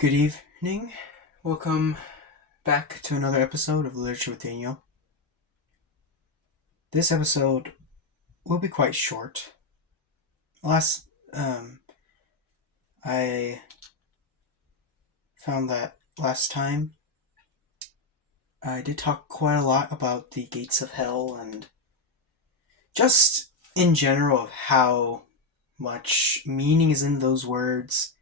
Good evening. Welcome back to another episode of Literature with Daniel. This episode will be quite short. Last, I found that last time I did talk quite a lot about the gates of hell and just in general of how much meaning is in those words.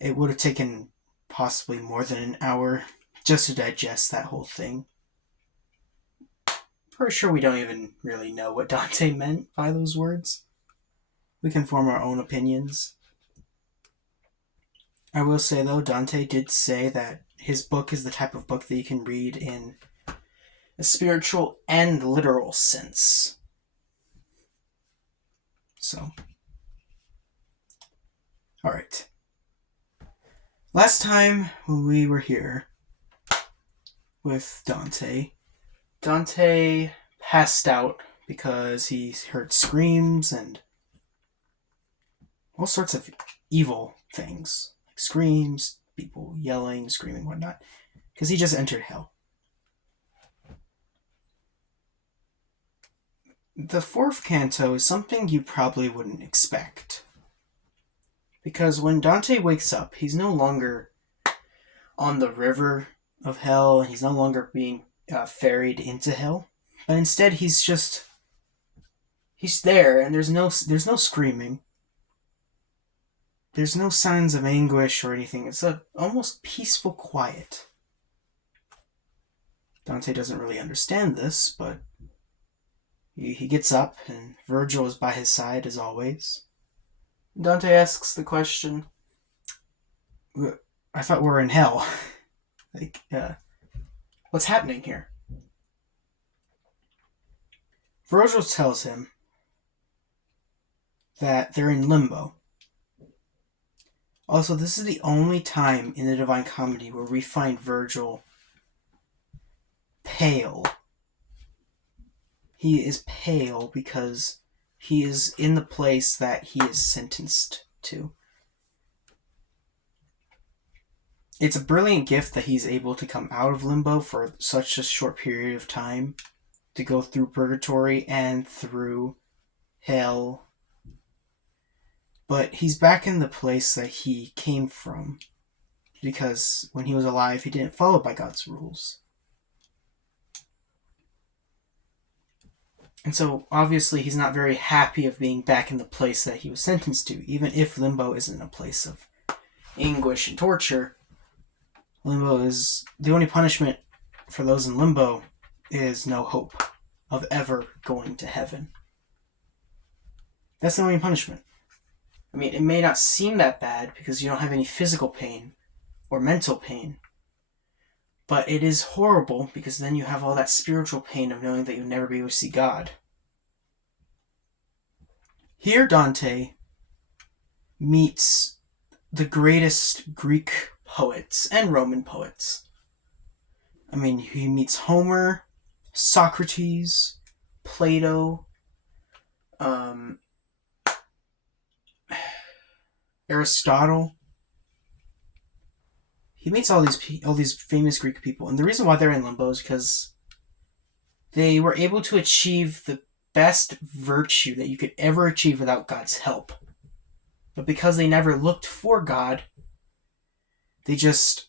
It would have taken possibly more than an hour just to digest that whole thing. Pretty sure we don't even really know what Dante meant by those words. We can form our own opinions. I will say, though, Dante did say that his book is the type of book that you can read in a spiritual and literal sense. So, alright. Last time when we were here with Dante passed out because he heard screams and all sorts of evil things. Like screams, people yelling, screaming, whatnot. Because he just entered hell. The fourth canto is something you probably wouldn't expect. Because when Dante wakes up, he's no longer on the river of hell, and he's no longer being ferried into hell. But instead, he's there, and there's no screaming. There's no signs of anguish or anything. It's a almost peaceful quiet. Dante doesn't really understand this, but he gets up, and Virgil is by his side as always. Dante asks the question, I thought we were in hell. What's happening here? Virgil tells him that they're in Limbo. Also, this is the only time in the Divine Comedy where we find Virgil pale. He is pale because he is in the place that he is sentenced to. It's a brilliant gift that he's able to come out of Limbo for such a short period of time, to go through purgatory and through hell. But he's back in the place that he came from, because when he was alive, he didn't follow by God's rules. And so, obviously, he's not very happy of being back in the place that he was sentenced to, even if Limbo isn't a place of anguish and torture. Limbo is the only punishment for those in Limbo is no hope of ever going to heaven. That's the only punishment. I mean, it may not seem that bad because you don't have any physical pain or mental pain, but it is horrible because then you have all that spiritual pain of knowing that you'll never be able to see God. Here Dante meets the greatest Greek poets and Roman poets. I mean, he meets Homer, Socrates, Plato, Aristotle. He meets all these famous Greek people, and the reason why they're in Limbo is because they were able to achieve the best virtue that you could ever achieve without God's help. But because they never looked for God, they just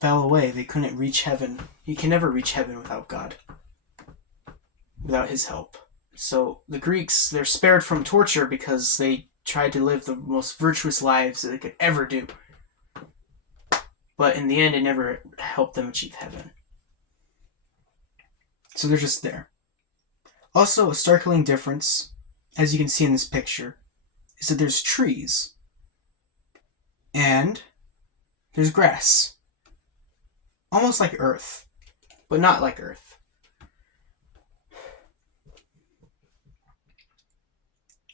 fell away. They couldn't reach heaven. You can never reach heaven without God, without his help. So the Greeks, they're spared from torture because they tried to live the most virtuous lives that they could ever do. But in the end, it never helped them achieve heaven. So they're just there. Also, a startling difference, as you can see in this picture, is that there's trees. And there's grass. Almost like Earth, but not like Earth.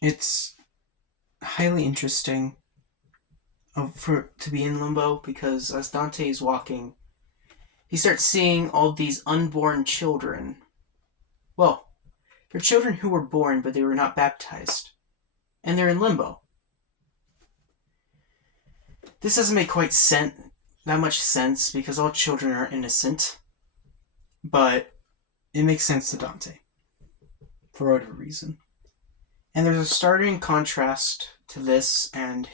It's highly interesting to be in Limbo because as Dante is walking, he starts seeing all these unborn children. Well, they're children who were born, but they were not baptized. And they're in Limbo. This doesn't make that much sense because all children are innocent, but it makes sense to Dante for whatever reason. And there's a starting contrast to this and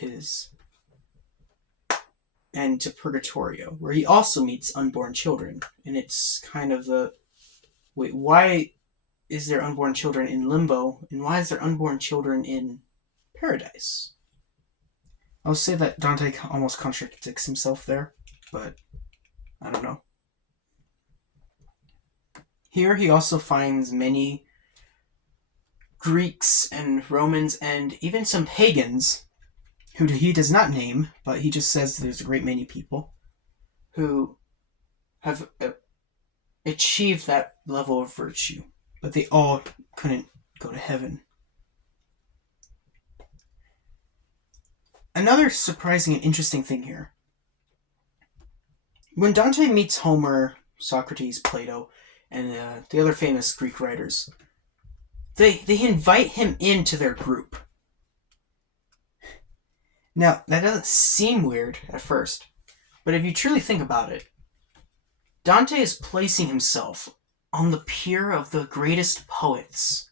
to Purgatorio, where he also meets unborn children, and it's kind of wait, why is there unborn children in Limbo, and why is there unborn children in Paradise? I'll say that Dante almost contradicts himself there, but I don't know. Here he also finds many Greeks and Romans and even some pagans who he does not name, but he just says there's a great many people who have achieved that level of virtue, but they all couldn't go to heaven. Another surprising and interesting thing here. When Dante meets Homer, Socrates, Plato, and the other famous Greek writers, they invite him into their group. Now, that doesn't seem weird at first, but if you truly think about it, Dante is placing himself on the peer of the greatest poets,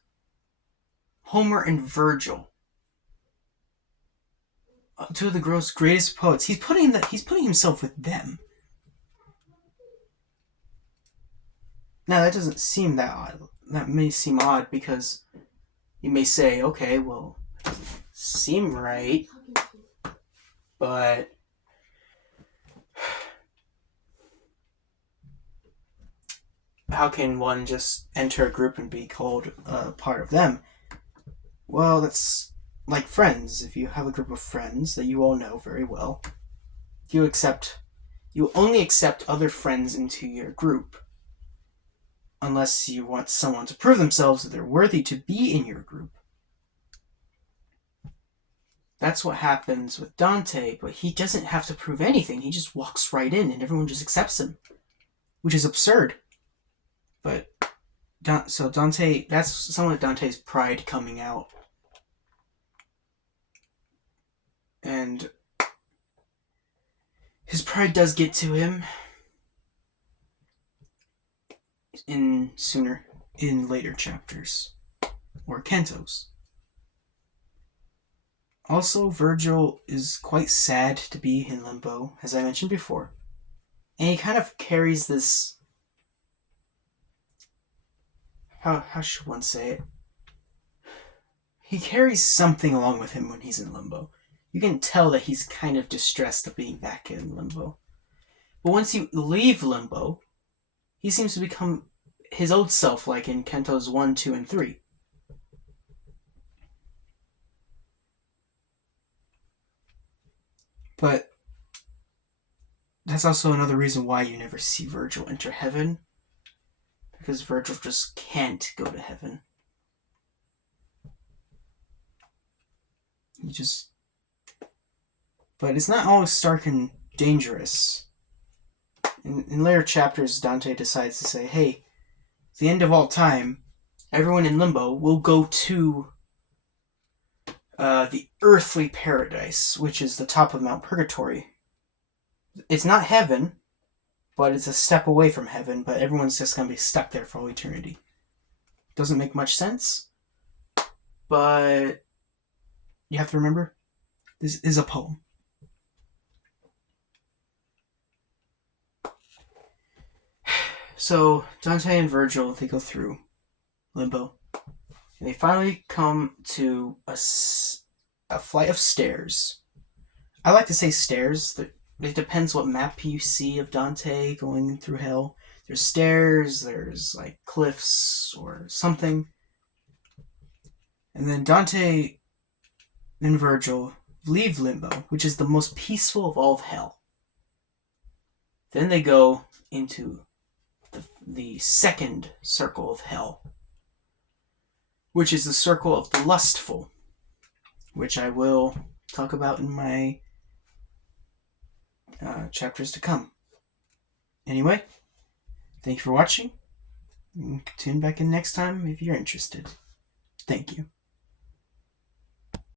Homer and Virgil. Two of the greatest poets. He's putting himself with them. Now that doesn't seem that odd. That may seem odd because you may say, okay, well, it doesn't seem right, but how can one just enter a group and be called part of them? Well, that's like friends. If you have a group of friends that you all know very well, you only accept other friends into your group unless you want someone to prove themselves that they're worthy to be in your group. That's what happens with Dante, but he doesn't have to prove anything. He just walks right in and everyone just accepts him, which is absurd. But so Dante, that's some of Dante's pride coming out. And his pride does get to him in later chapters or cantos. Also, Virgil is quite sad to be in Limbo, as I mentioned before. And he kind of carries this... How should one say it? He carries something along with him when he's in Limbo. You can tell that he's kind of distressed at being back in Limbo. But once you leave Limbo, he seems to become his old self, like in Cantos 1, 2, and 3. But that's also another reason why you never see Virgil enter heaven. Because Virgil just can't go to heaven. But it's not always stark and dangerous. In later chapters, Dante decides to say, hey, at the end of all time, everyone in Limbo will go to the earthly paradise, which is the top of Mount Purgatory. It's not heaven, but it's a step away from heaven, but everyone's just going to be stuck there for all eternity. Doesn't make much sense, but you have to remember, this is a poem. So Dante and Virgil, they go through Limbo, and they finally come to a flight of stairs. I like to say stairs. It depends what map you see of Dante going through hell. There's stairs, there's like cliffs or something. And then Dante and Virgil leave Limbo, which is the most peaceful of all of hell. Then they go into the second circle of hell, which is the circle of the lustful, which I will talk about in my chapters to come. Anyway, thank you for watching. Tune back in next time if you're interested. Thank you.